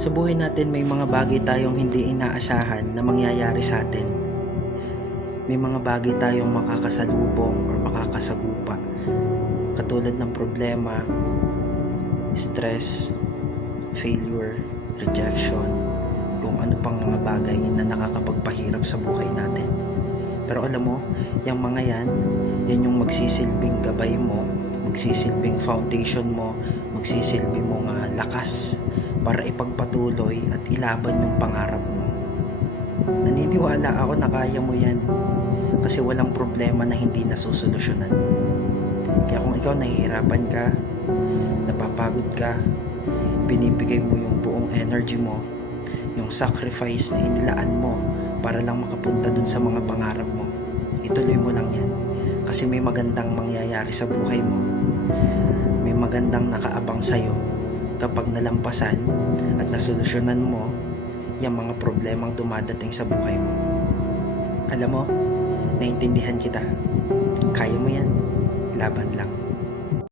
Sa buhay natin may mga bagay tayong hindi inaasahan na mangyayari sa atin. May mga bagay tayong makakasalubong or makakasagupa. Katulad ng problema, stress, failure, rejection, kung ano pang mga bagay na nakakapagpahirap sa buhay natin. Pero alam mo, yung mga yan yung magsisilbing gabay mo, magsisilbing foundation mo, magsisilbing mong lakas para ipagpatuloy at ilaban yung pangarap mo. Naniniwala ako na kaya mo yan kasi walang problema na hindi nasusolusyonan. Kaya kung ikaw nahihirapan ka, napapagod ka, binibigay mo yung buong energy mo, yung sacrifice na inilaan mo para lang makapunta dun sa mga pangarap mo, ituloy mo lang yan kasi may magandang mangyayari sa buhay mo. May magandang nakaabang sa'yo kapag nalampasan at nasolusyonan mo yung mga problemang dumadating sa buhay mo. Alam mo, naintindihan kita. Kaya mo yan. Laban lang.